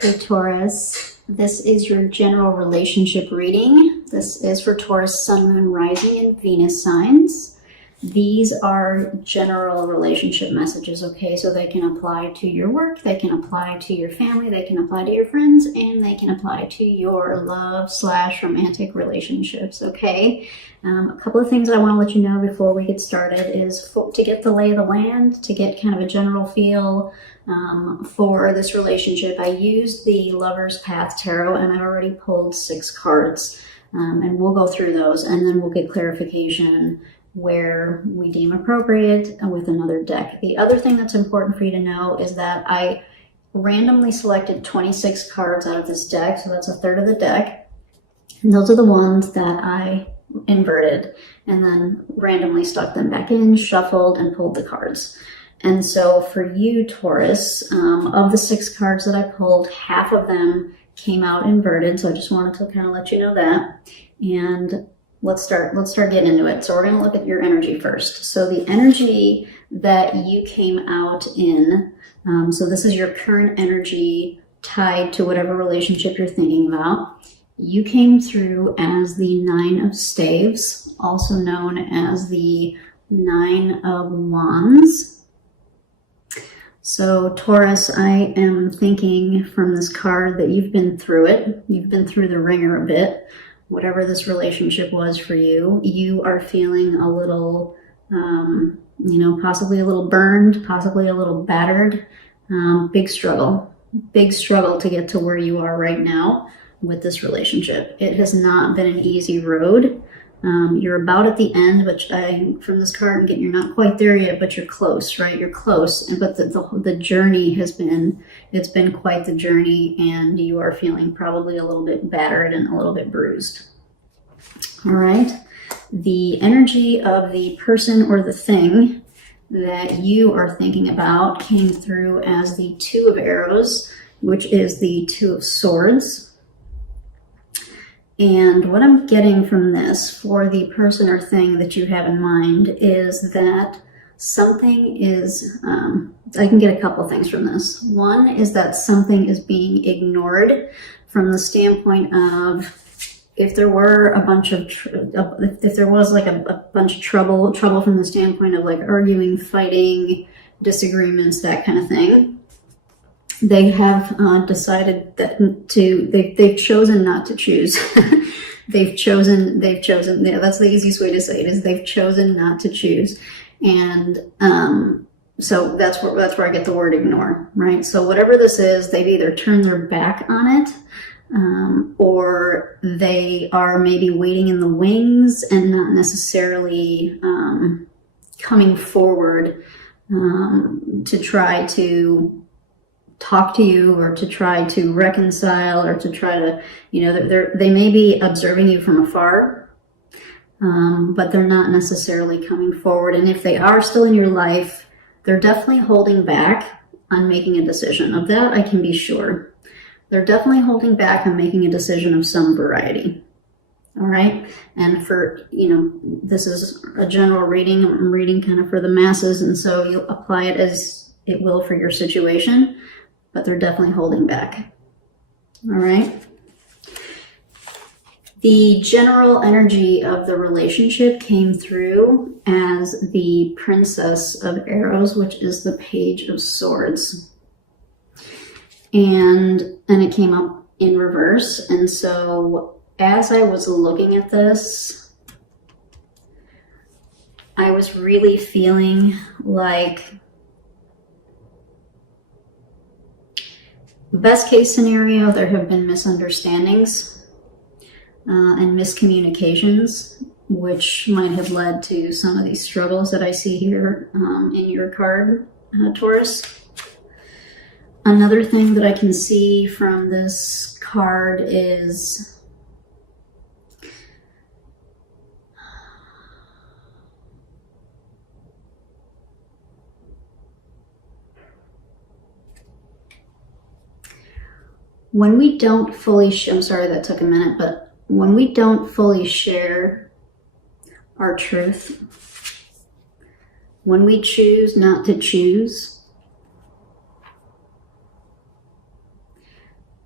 Hey Taurus, this is your general relationship reading. This is for Taurus, Sun, Moon, Rising, and Venus signs. These are general relationship messages, okay? So they can apply to your work, they can apply to your family, they can apply to your friends, and they can apply to your love/romantic relationships, okay? A couple of things I want to let you know before we get started is to get the lay of the land, to get kind of a general feel for this relationship. I used the Lover's Path Tarot, and I already pulled 6 cards, and we'll go through those, and then we'll get clarification where we deem appropriate with another deck. The other thing that's important for you to know is that I randomly selected 26 cards out of this deck, so that's a third of the deck, and those are the ones that I inverted and then randomly stuck them back in, shuffled, and pulled the cards. And so for you, Taurus, of the 6 cards that I pulled, half of them came out inverted, so I just wanted to kind of let you know that. And let's start getting into it. So we're going to look at your energy first. So the energy that you came out in, so this is your current energy tied to whatever relationship you're thinking about. You came through as the 9 of Staves, also known as the 9 of Wands. So Taurus, I am thinking from this card that you've been through it. You've been through the ringer a bit. Whatever this relationship was for you, you are feeling a little, possibly a little burned, possibly a little battered. Big struggle to get to where you are right now with this relationship. It has not been an easy road. You're about at the end, but from this card, again, you're not quite there yet, but you're close, right? You're close, but the journey it's been quite the journey, and you are feeling probably a little bit battered and a little bit bruised. All right. The energy of the person or the thing that you are thinking about came through as the 2 of Arrows, which is the 2 of Swords. And what I'm getting from this for the person or thing that you have in mind is that something is, I can get a couple things from this. One is that something is being ignored from the standpoint of if there were a bunch of, if there was like a bunch of trouble from the standpoint of like arguing, fighting, disagreements, that kind of thing. They have decided that they've chosen not to choose. they've chosen, yeah, that's the easiest way to say it, is they've chosen not to choose. And so that's where I get the word ignore, right? So whatever this is, they've either turned their back on it, or they are maybe waiting in the wings and not necessarily coming forward to try to talk to you, or to try to reconcile, or to try to, they may be observing you from afar, but they're not necessarily coming forward. And if they are still in your life, they're definitely holding back on making a decision. Of that, I can be sure. They're definitely holding back on making a decision of some variety. All right. And for, this is a general reading. I'm reading kind of for the masses. And so you'll apply it as it will for your situation. But they're definitely holding back. All right. The general energy of the relationship came through as the Princess of Arrows, which is the Page of Swords. And it came up in reverse. And so as I was looking at this, I was really feeling like best case scenario, there have been misunderstandings and miscommunications, which might have led to some of these struggles that I see here in your card, Taurus. Another thing that I can see from this card is when we don't fully I'm sorry that took a minute, but when we don't fully share our truth, when we choose not to choose,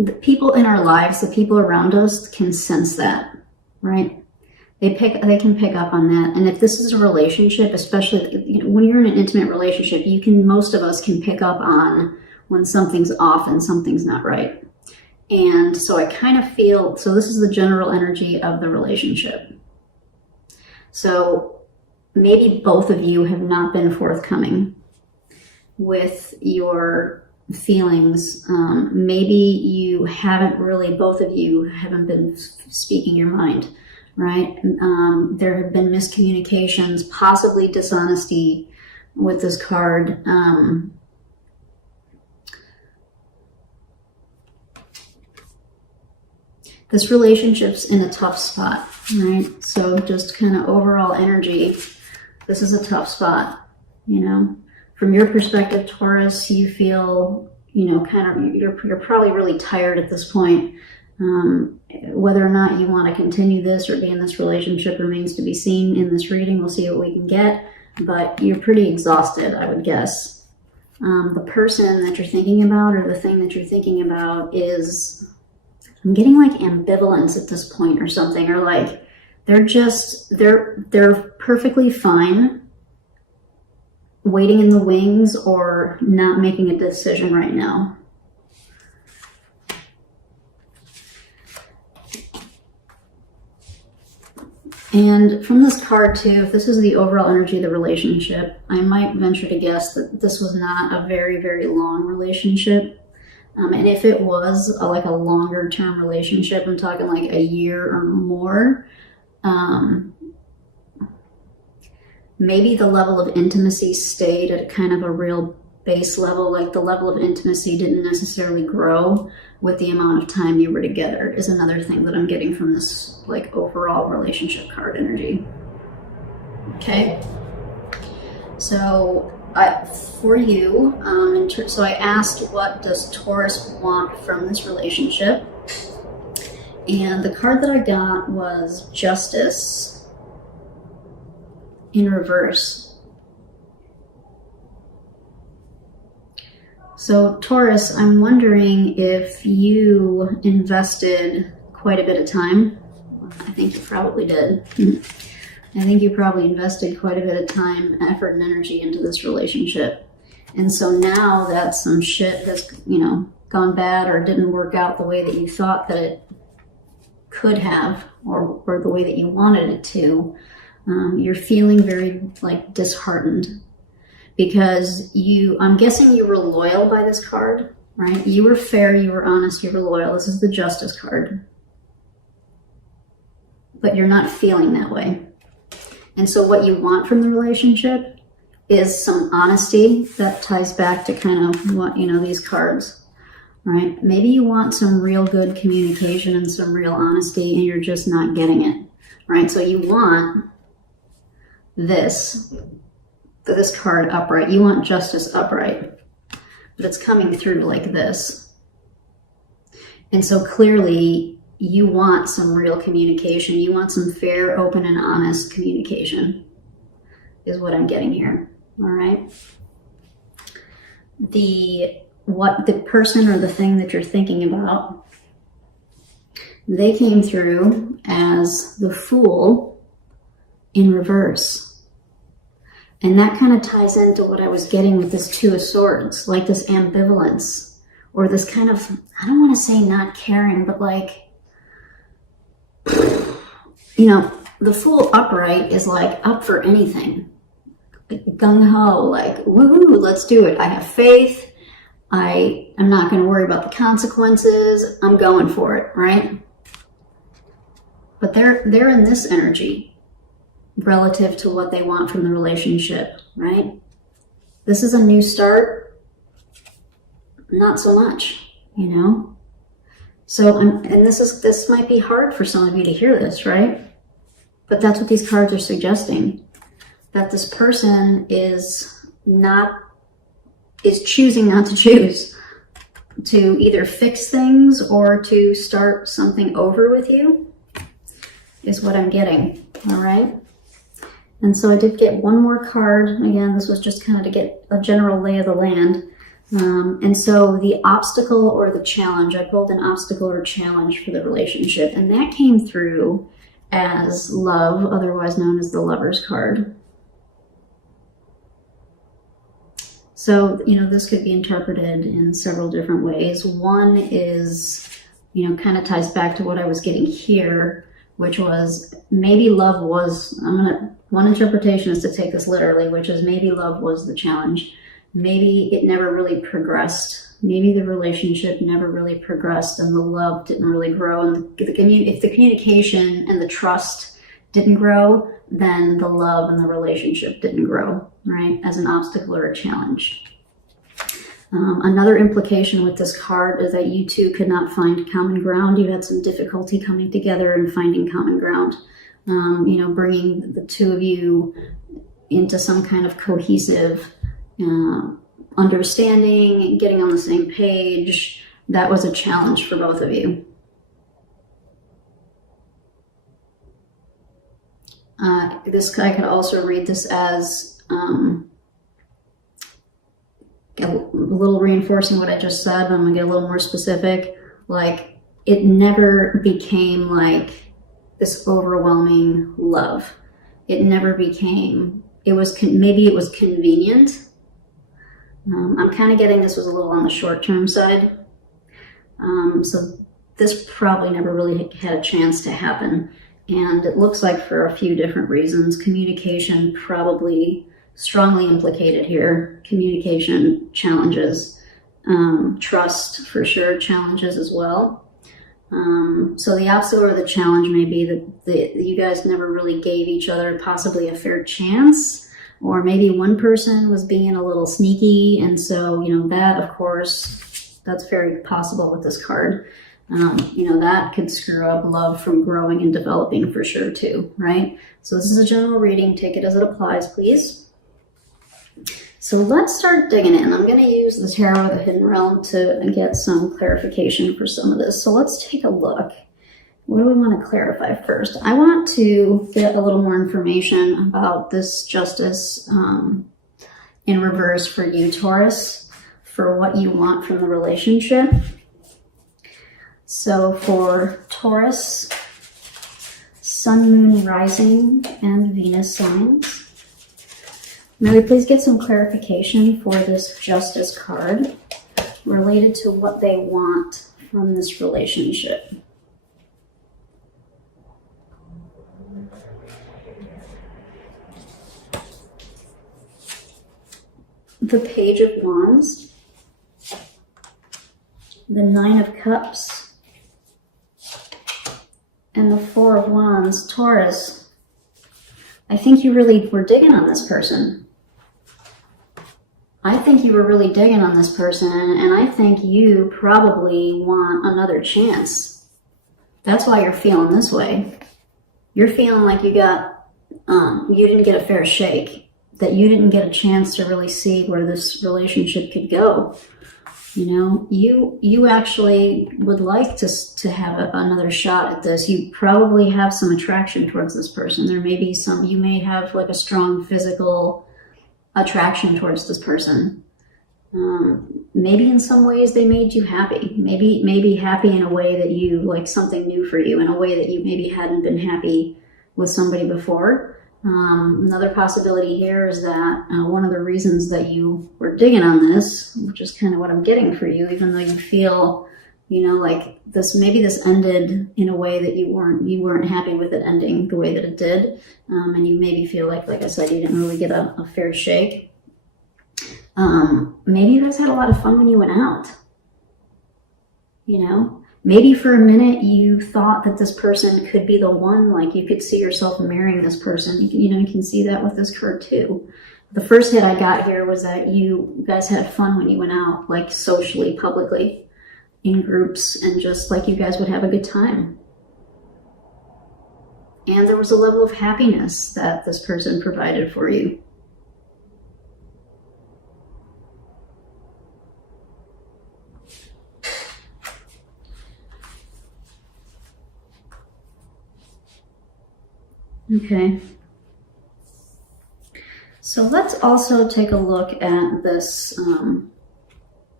the people in our lives, the people around us can sense that, right? They can pick up on that. And if this is a relationship, especially, you know, when you're in an intimate relationship, most of us can pick up on when something's off and something's not right. And so I kind of feel, so this is the general energy of the relationship. So maybe both of you have not been forthcoming with your feelings. Maybe you haven't really, both of you haven't been speaking your mind, right? There have been miscommunications, possibly dishonesty with this card. This relationship's in a tough spot, right? So just kind of overall energy, this is a tough spot, you know? From your perspective, Taurus, you feel, you know, kind of, you're probably really tired at this point. Whether or not you want to continue this or be in this relationship remains to be seen in this reading. We'll see what we can get, but you're pretty exhausted, I would guess. The person that you're thinking about or the thing that you're thinking about is, I'm getting like ambivalence at this point or something, or like they're perfectly fine waiting in the wings or not making a decision right now. And from this card too, if this is the overall energy of the relationship, I might venture to guess that this was not a very, very long relationship. And if it was like a longer term relationship, I'm talking like a year or more, maybe the level of intimacy stayed at kind of a real base level, like the level of intimacy didn't necessarily grow with the amount of time you were together, is another thing that I'm getting from this like overall relationship card energy. Okay. So for you, so I asked, what does Taurus want from this relationship? And the card that I got was Justice in reverse. So Taurus, I'm wondering if you invested quite a bit of time. I think you probably did. I think you probably invested quite a bit of time, effort, and energy into this relationship. And so now that some shit has, you know, gone bad or didn't work out the way that you thought that it could have, or the way that you wanted it to, you're feeling very like disheartened because I'm guessing you were loyal by this card, right? You were fair, you were honest, you were loyal. This is the Justice card. But you're not feeling that way. And so what you want from the relationship is some honesty. That ties back to kind of what, you know, these cards, right? Maybe you want some real good communication and some real honesty and you're just not getting it, right? So you want this card upright. You want Justice upright, but it's coming through like this. And so clearly you want some real communication. You want some fair, open, and honest communication is what I'm getting here, all right? What the person or the thing that you're thinking about, they came through as the Fool in reverse. And that kind of ties into what I was getting with this Two of Swords, like this ambivalence, or this kind of, I don't want to say not caring, but like, you know, the Fool upright is like up for anything. Gung-ho, like, woohoo, let's do it. I have faith. I'm not going to worry about the consequences. I'm going for it, right? But they're in this energy relative to what they want from the relationship, right? This is a new start. Not so much, you know? So, and this might be hard for some of you to hear this, right? But that's what these cards are suggesting. That this person is choosing not to choose to either fix things or to start something over with you is what I'm getting, all right? And so I did get one more card. Again, this was just kind of to get a general lay of the land. And so the obstacle or the challenge, I pulled an obstacle or challenge for the relationship, and that came through as love, otherwise known as the Lover's card. So, this could be interpreted in several different ways. One is, kind of ties back to what I was getting here, which was maybe love was, one interpretation is to take this literally, which is maybe love was the challenge. Maybe it never really progressed. Maybe the relationship never really progressed and the love didn't really grow. And if the communication and the trust didn't grow, then the love and the relationship didn't grow, right? As an obstacle or a challenge. Another implication with this card is that you two could not find common ground. You had some difficulty coming together and finding common ground. Bringing the two of you into some kind of cohesive understanding, getting on the same page. That was a challenge for both of you. This guy could also read this as a little reinforcing what I just said, but I'm gonna get a little more specific. Like, it never became like this overwhelming love. It never became, maybe it was convenient. I'm kind of getting this was a little on the short-term side. So this probably never really had a chance to happen. And it looks like for a few different reasons. Communication probably strongly implicated here. Communication challenges. Trust for sure challenges as well. So the obstacle or the challenge may be that you guys never really gave each other possibly a fair chance. Or maybe one person was being a little sneaky, and so, that, of course, that's very possible with this card. That could screw up love from growing and developing for sure, too, right? So this is a general reading. Take it as it applies, please. So let's start digging in. I'm going to use the Tarot of the Hidden Realm to get some clarification for some of this. So let's take a look. What do we want to clarify first? I want to get a little more information about this Justice in reverse for you, Taurus, for what you want from the relationship. So for Taurus, Sun, Moon, Rising, and Venus signs, may we please get some clarification for this Justice card related to what they want from this relationship. The Page of Wands, the Nine of Cups, and the Four of Wands. Taurus, I think you really were digging on this person. I think you were really digging on this person, and I think you probably want another chance. That's why you're feeling this way. You're feeling like you didn't get a fair shake. That you didn't get a chance to really see where this relationship could go. You actually would like to have another shot at this. You probably have some attraction towards this person. There may be you may have like a strong physical attraction towards this person. Maybe in some ways they made you happy. Maybe happy in a way that you like something new for you, in a way that you maybe hadn't been happy with somebody before. Another possibility here is that one of the reasons that you were digging on this, which is kind of what I'm getting for you, even though you feel, like this, maybe this ended in a way that you weren't happy with it ending the way that it did, and you maybe feel like I said, you didn't really get a fair shake. Maybe you guys had a lot of fun when you went out. Maybe for a minute you thought that this person could be the one, like you could see yourself marrying this person. You can see that with this card too. The first hit I got here was that you guys had fun when you went out, like socially, publicly, in groups, and just like you guys would have a good time. And there was a level of happiness that this person provided for you. Okay, so let's also take a look at this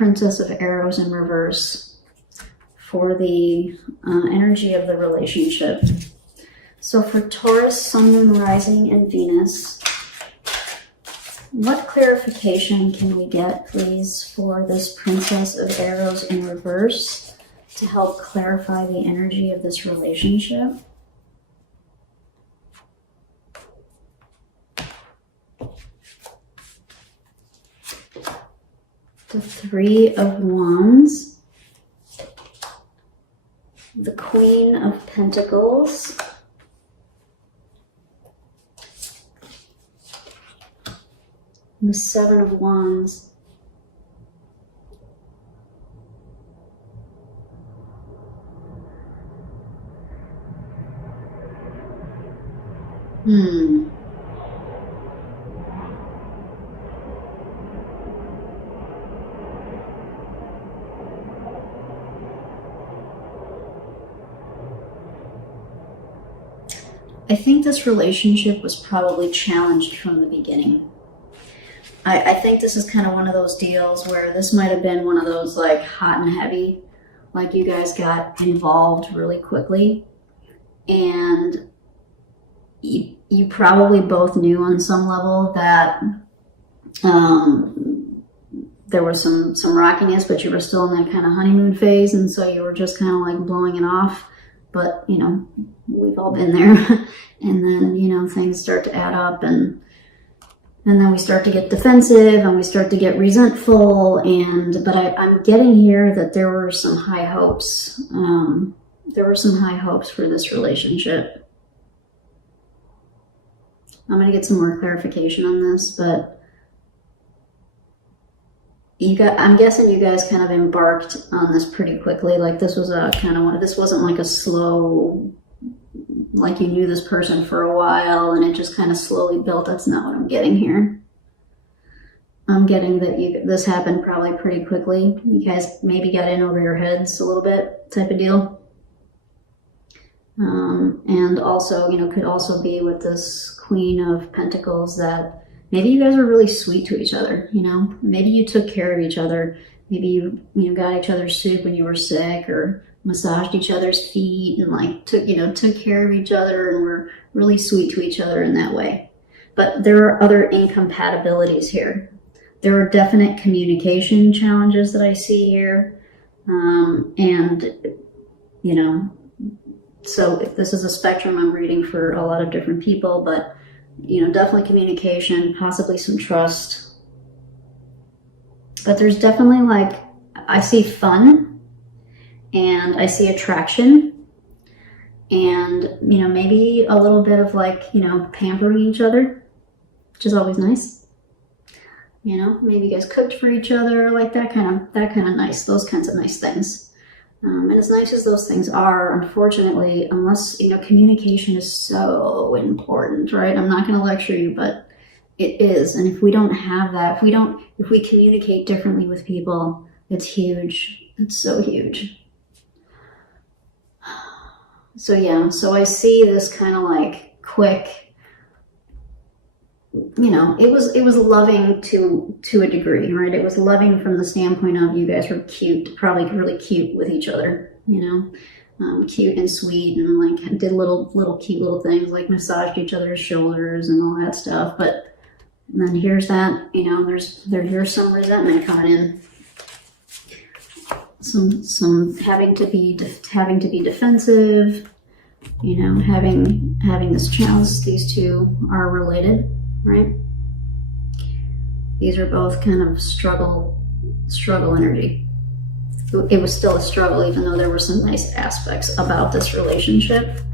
Princess of Arrows in reverse for the energy of the relationship. So for Taurus, Sun, Moon, Rising, and Venus, what clarification can we get, please, for this Princess of Arrows in reverse to help clarify the energy of this relationship? The Three of Wands, the Queen of Pentacles, the Seven of Wands, I think this relationship was probably challenged from the beginning. I think this is kind of one of those deals where this might have been one of those like hot and heavy, like you guys got involved really quickly, and you probably both knew on some level that there was some rockiness, but you were still in that kind of honeymoon phase, and so you were just kind of like blowing it off. But, you know, we've all been there. And then, you know, things start to add up, and then we start to get defensive and we start to get resentful. But I'm getting here that there were some high hopes. There were some high hopes for this relationship. I'm going to get some more clarification on this, but I'm guessing you guys kind of embarked on this pretty quickly. Like this was a kind of one. This wasn't like a slow, like you knew this person for a while and it just kind of slowly built. That's not what I'm getting here. I'm getting that this happened probably pretty quickly. You guys maybe got in over your heads a little bit, type of deal. And also, you know, could also be with this Queen of Pentacles that maybe you guys were really sweet to each other, you know? Maybe you took care of each other. Maybe you got each other's soup when you were sick, or massaged each other's feet and like took care of each other and were really sweet to each other in that way. But there are other incompatibilities here. There are definite communication challenges that I see here. And, you know, so if this is a spectrum I'm reading for a lot of different people, but you know, definitely communication, possibly some trust. But there's definitely like, I see fun and I see attraction and, you know, maybe a little bit of like, you know, pampering each other, which is always nice. You know, maybe you guys cooked for each other, like that kind of nice, those kinds of nice things. And as nice as those things are, unfortunately, unless, you know, communication is so important, right? I'm not going to lecture you, but it is. And if we don't have that, if we communicate differently with people, it's huge. It's so huge. So yeah, so I see this kind of like quick, you know, it was loving to a degree, right? It was loving from the standpoint of you guys were cute, probably really cute with each other, you know, cute and sweet, and like did little cute little things like massaged each other's shoulders and all that stuff. But then here's that, you know, here's some resentment coming in, some having to be defensive, you know, having this challenge. These two are related. Right? These are both kind of struggle energy. It was still a struggle, even though there were some nice aspects about this relationship.